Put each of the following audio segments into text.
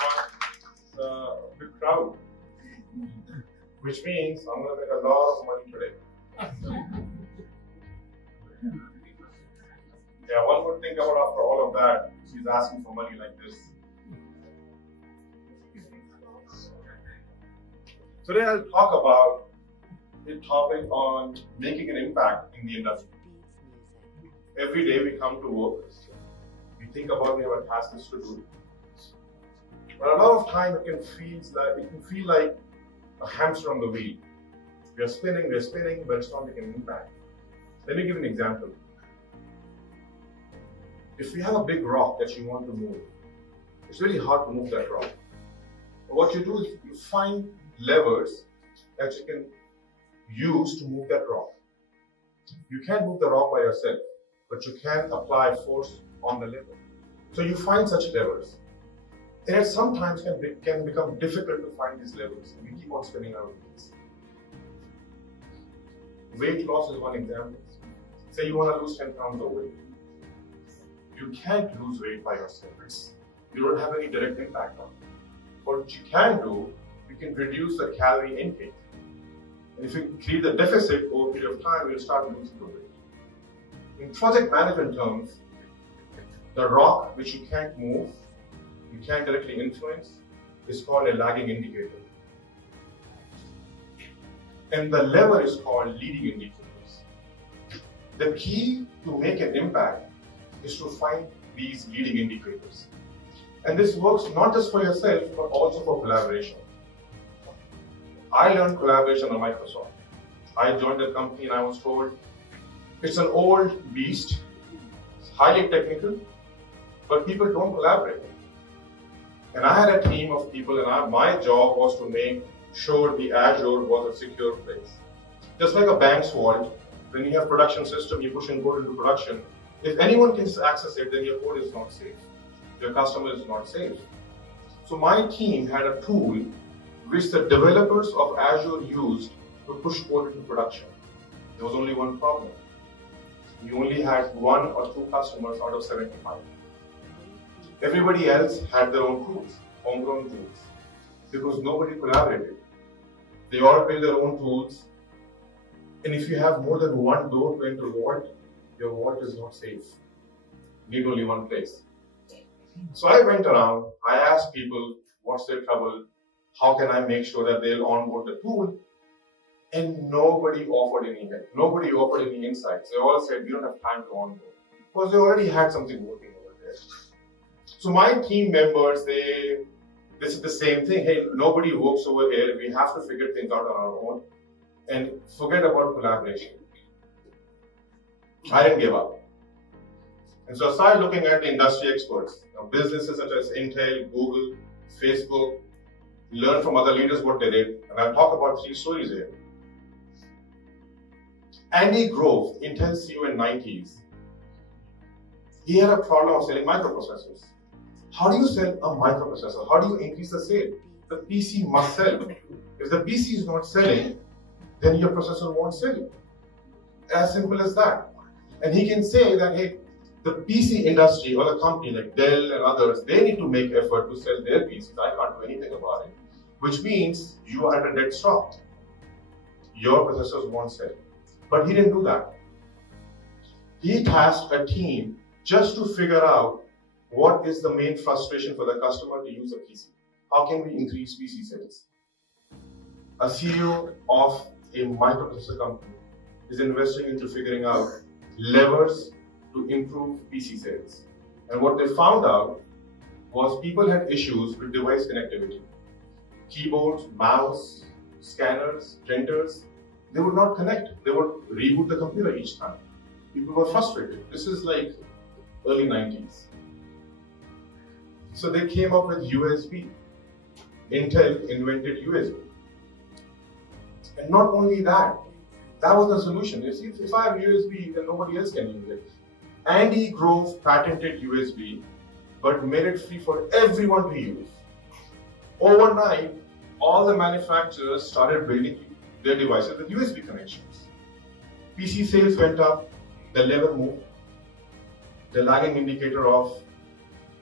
everyone. A big crowd, which means I'm going to make a lot of money today. Yeah, one would think about after all of that, she's asking for money like this. Today I'll talk about a topic on making an impact in the industry. Every day we come to work, we think about we have a task list to do. But a lot of time it can feel like a hamster on the wheel. We are spinning, but it's not making an impact. Let me give an example. If you have a big rock that you want to move, it's really hard to move that rock. But what you do is you find levers that you can use to move that rock. You can't move the rock by yourself, but you can apply force on the lever. So you find such levers. And it sometimes can become difficult to find these levers. We keep on spinning our wheels. Weight loss is one example. Say you want to lose 10 pounds of weight. You can't lose weight by yourself. You don't have any direct impact on it. What you can do, you can reduce the calorie intake. And if you create a deficit over a period of time, you'll start losing the weight. In project management terms, the rock which you can't move, you can't directly influence, is called a lagging indicator. And the lever is called leading indicators. The key to make an impact is to find these leading indicators. And this works not just for yourself, but also for collaboration. I learned collaboration on Microsoft. I joined the company and I was told, it's an old beast, it's highly technical, but people don't collaborate. And I had a team of people and my job was to make sure the Azure was a secure place. Just like a bank's vault, when you have production system, you push in code into production. If anyone can access it, then your code is not safe. Your customer is not safe. So my team had a tool which the developers of Azure used to push code into production. There was only one problem. We only had 1 or 2 customers out of 75. Everybody else had their own tools, homegrown tools, because nobody collaborated. They all built their own tools. And if you have more than one door to enter vault, your vault is not safe. You need only one place. So I went around, I asked people, what's their trouble? How can I make sure that they'll onboard the tool? And nobody offered any help. Nobody offered any insights. They all said, we don't have time to onboard. Because they already had something working over there. So my team members, they said the same thing. Hey, nobody works over here. We have to figure things out on our own. And forget about collaboration. I didn't give up. And so I started looking at the industry experts, businesses such as Intel, Google, Facebook, learn from other leaders what they did. And I'll talk about 3 stories here. Andy Grove, Intel CEO in the 90s, he had a problem of selling microprocessors. How do you sell a microprocessor? How do you increase the sale? The PC must sell. If the PC is not selling, then your processor won't sell. As simple as that. And he can say that, hey, the PC industry or the company like Dell and others, they need to make effort to sell their PCs. I can't do anything about it. Which means you are at a dead stop. Your processors won't sell. But he didn't do that. He tasked a team just to figure out what is the main frustration for the customer to use a PC. How can we increase PC sales? A CEO of a microprocessor company is investing into figuring out levers to improve PC sales. And what they found out was people had issues with device connectivity. Keyboards, mouse, scanners, printers, they would not connect. They would reboot the computer each time. People were frustrated. This is like early 90s. So they came up with USB. Intel invented USB. And not only that, that was the solution. If I have USB, then nobody else can use it. Andy Grove patented USB, but made it free for everyone to use. Overnight, all the manufacturers started building their devices with USB connections. PC sales went up, the lever moved, the lagging indicator of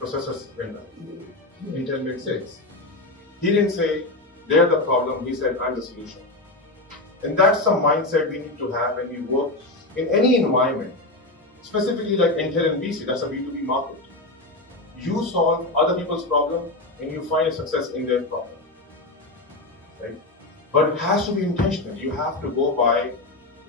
processors went up. Intel made sales. He didn't say, they're the problem, he said, I'm the solution. And that's the mindset we need to have when we work in any environment, specifically like Intel and BC, that's a B2B market. You solve other people's problem and you find a success in their problem. Right? But it has to be intentional. You have to go by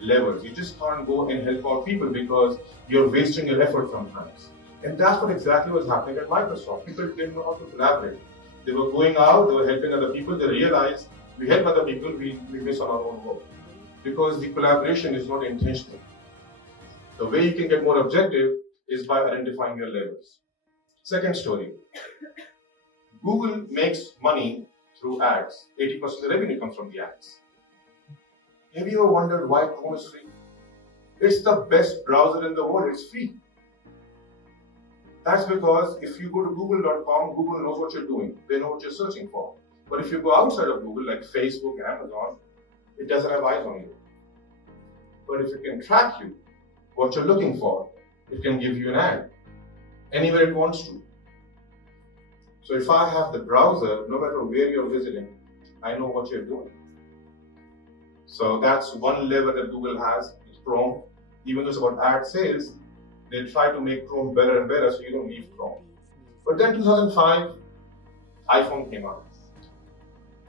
levels. You just can't go and help out people because you're wasting your effort sometimes. And that's what exactly was happening at Microsoft. People didn't know how to collaborate. They were going out, they were helping other people, they realized we help other people, we miss on our own work. Because the collaboration is not intentional. The way you can get more objective is by identifying your levels. Second story. Google makes money through ads. 80% of the revenue comes from the ads. Have you ever wondered why Chrome is free? It's the best browser in the world, it's free. That's because if you go to google.com, Google knows what you're doing. They know what you're searching for. But if you go outside of Google, like Facebook and Amazon, it doesn't have eyes on you. But if it can track you, what you're looking for, it can give you an ad anywhere it wants to. So if I have the browser, no matter where you're visiting, I know what you're doing. So that's one lever that Google has, it's Chrome. Even though it's about ad sales, they try to make Chrome better and better so you don't leave Chrome. But then 2005, iPhone came out.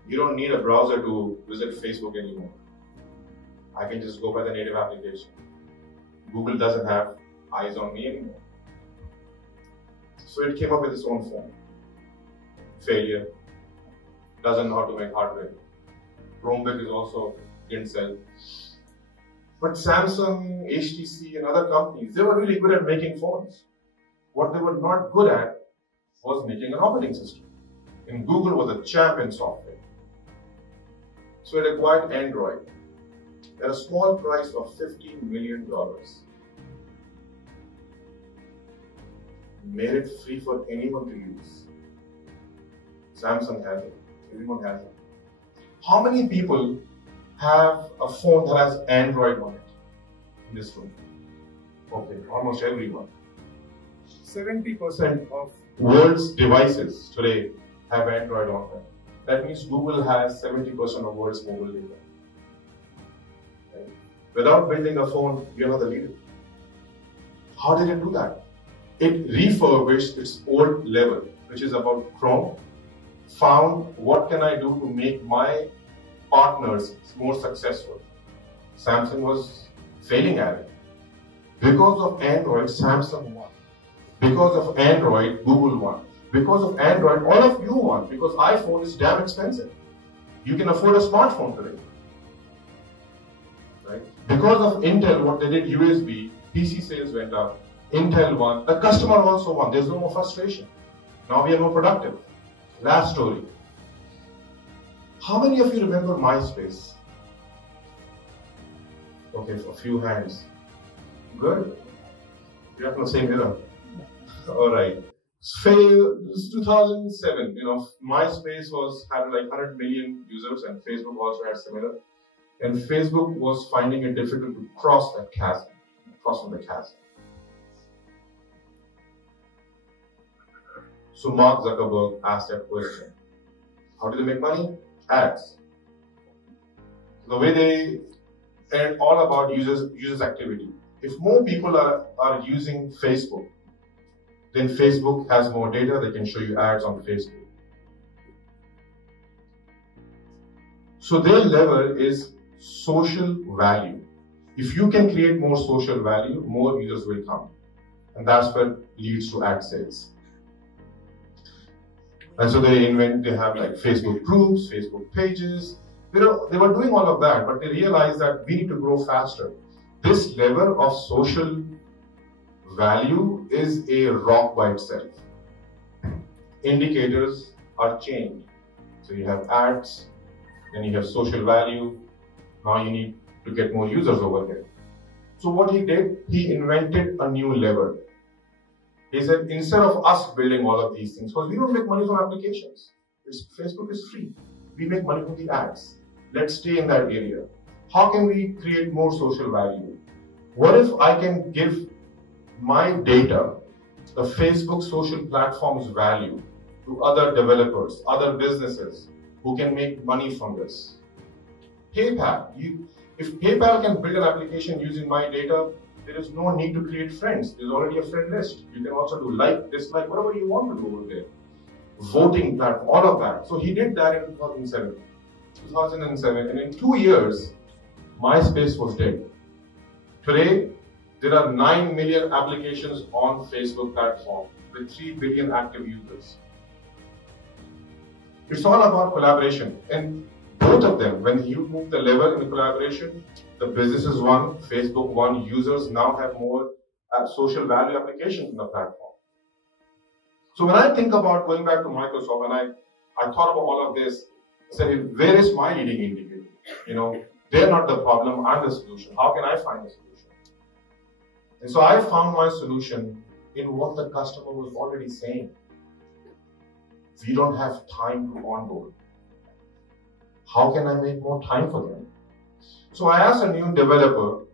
You don't need a browser to visit Facebook anymore. I can just go by the native application. Google doesn't have eyes on me anymore. So it came up with its own phone. Failure. Doesn't know how to make hardware. Chromebook is also didn't sell. But Samsung, HTC and other companies, they were really good at making phones. What they were not good at was making an operating system. And Google was a champ in software. So it acquired Android at a small price of $15 million. Made it free for anyone to use. Samsung has it. Everyone has it. How many people have a phone that has Android on it in this room? Okay, almost everyone. 70% of world's devices today have Android on them. That means Google has 70% of world's mobile data. Right? Without building a phone, you're not the leader. How did it do that? It refurbished its old level, which is about Chrome, found what can I do to make my partners more successful. Samsung was failing at it. Because of Android, Samsung won. Because of Android, Google won. Because of Android, all of you won. Because iPhone is damn expensive. You can afford a smartphone today. Right? Because of Intel, what they did, USB, PC sales went up. Intel won. The customer also won. There's no more frustration. Now we are more productive. Last story. How many of you remember MySpace? Okay, for a few hands. Good. You're not from the same era. All right. It's 2007. MySpace had like 100 million users, and Facebook also had similar. And Facebook was finding it difficult to cross that chasm, cross the chasm. So Mark Zuckerberg asked that question. How do they make money? Ads. The way they earn all about users activity. If more people are using Facebook, then Facebook has more data, they can show you ads on Facebook. So their level is social value. If you can create more social value, more users will come. And that's what leads to ad sales. And so they have like Facebook groups, Facebook pages. They were doing all of that, but they realized that we need to grow faster. This level of social value is a rock by itself. Indicators are changed. So you have ads, then you have social value. Now you need to get more users over there. So what he did, he invented a new level. He said, instead of us building all of these things, because we don't make money from applications. Facebook is free. We make money from the ads. Let's stay in that area. How can we create more social value? What if I can give my data, the Facebook social platform's value, to other developers, other businesses who can make money from this. PayPal. If PayPal can build an application using my data, there is no need to create friends. There's already a friend list. You can also do like, dislike, whatever you want to do over there. Voting platform, all of that. So he did that in 2007. And in 2 years, MySpace was dead. Today, there are 9 million applications on Facebook platform with 3 billion active users. It's all about collaboration. And both of them, when you move the level in the collaboration, the businesses won, Facebook won, users now have more social value applications in the platform. So when I think about going back to Microsoft, and I thought about all of this, I said, where is my leading indicator? You know, they're not the problem, I'm the solution. How can I find the solution? And so I found my solution in what the customer was already saying. We don't have time to onboard. How can I make more time for them? So I asked a new developer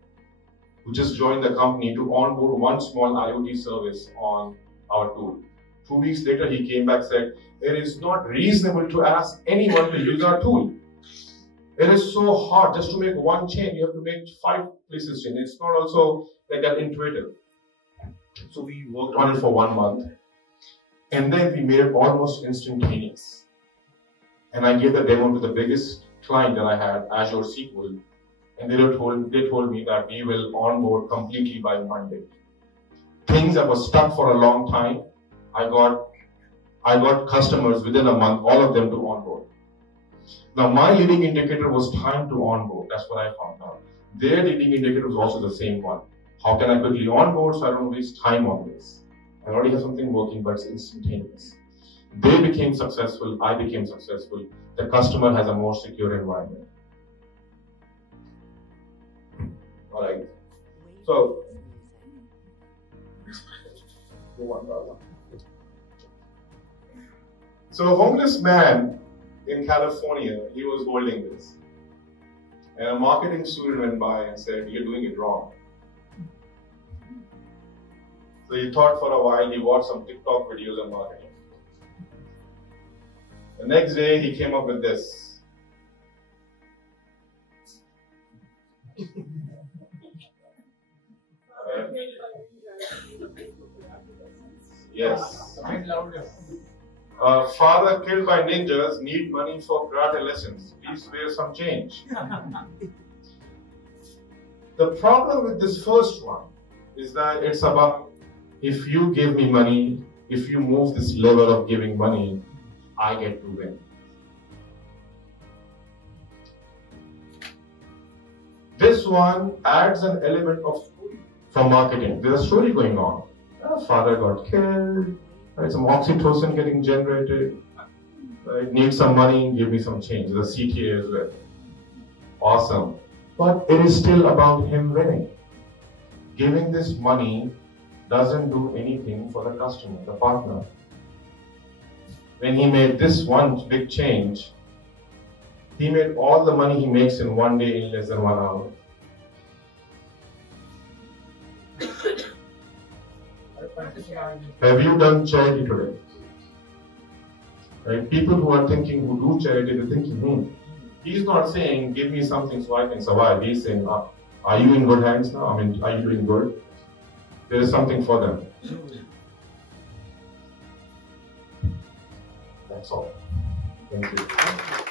who just joined the company to onboard one small IoT service on our tool. 2 weeks later, he came back and said, it is not reasonable to ask anyone to use our tool. It is so hard just to make one change. You have to make 5 places change. It's not also like that intuitive. So we worked on it for 1 month. And then we made it almost instantaneous. And I gave the demo to the biggest client that I had, Azure SQL. And they told me that we will onboard completely by Monday. Things that were stuck for a long time, I got customers within a month, all of them to onboard. Now my leading indicator was time to onboard. That's what I found out. Their leading indicator was also the same one. How can I quickly onboard so I don't waste time on this? I already have something working, but it's instantaneous. They became successful, I became successful. The customer has a more secure environment. All right. So, a homeless man in California, he was holding this. And a marketing student went by and said, you're doing it wrong. So he thought for a while, he watched some TikTok videos on marketing. The next day, he came up with this. Yes. Father killed by ninjas need money for karate lessons. Please spare some change. The problem with this first one is that it's about, if you give me money, if you move this level of giving money, I get to win. This one adds an element of story from marketing. There's a story going on. Father got killed, right? Some oxytocin getting generated, right? Need some money, give me some change. The CTA as well. Awesome. But it is still about him winning. Giving this money doesn't do anything for the customer, the partner. When he made this one big change, he made all the money he makes in 1 day in less than 1 hour. Have you done charity today? Right? People who are thinking, who do charity, they're thinking, he's not saying, give me something so I can survive. He's saying, are you in good hands now? I mean, are you doing good? There is something for them. That's all. Thank you.